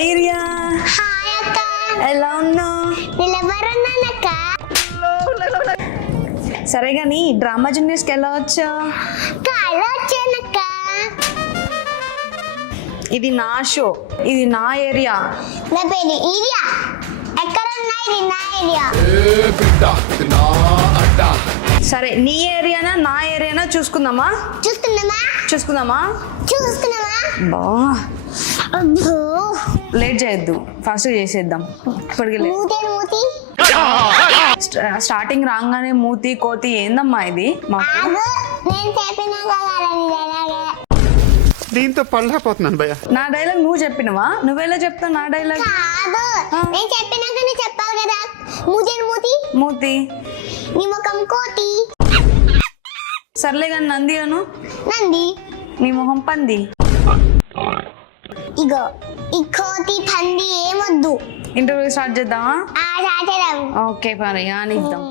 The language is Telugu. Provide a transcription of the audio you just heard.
హాయ్ రియా. హాయ్ అక్క. ఎలా ఉన్నావు? నిలబడున్నానక్క. సరే కానీ డ్రామా జూనియర్స్కి ఎలా వచ్చా? కాళ్ళు వచ్చానక్క. ఇది నా షో, ఇది నా ఏరియా. నా పేరు ఏరియా. ఎక్కడ ఉన్నాయి ఇది నా ఏరియా. సరే నీ ఏరియానా నా ఏరియానా చూసుకుందామా? చూస్తున్నామా? చూసుకుందామా. బా అబ్బో. లేట్ చేయొద్దు, ఫాస్ట్గా చేసేద్దాం. ఇప్పటికి మూతి స్టార్టింగ్ రాగానే మూతి కోతి ఏందమ్మా ఇది? ఆగు, నేను చెప్పినా కదా అలాగే. దీంతో పళ్ళపోతున్నాను భయ్య. నా డైలాగ్ నువ్వు చెప్పినవా? నువ్వెలా చెప్తావు నా డైలాగ్? కాదు, నేను చెప్పినాక నువ్వు చెప్పావు కదా. మూతి మూతి నీ ముఖం కోతి. సర్లే కానీ నంది అను. నంది. నీ మొహం పంది. ఇగో ఈ కోతి పంది ఏమొద్దు. ఇంటర్వ్యూ స్టార్ట్ చేద్దామా? ఆ చాచలం. ఓకే పని అనిద్దాం.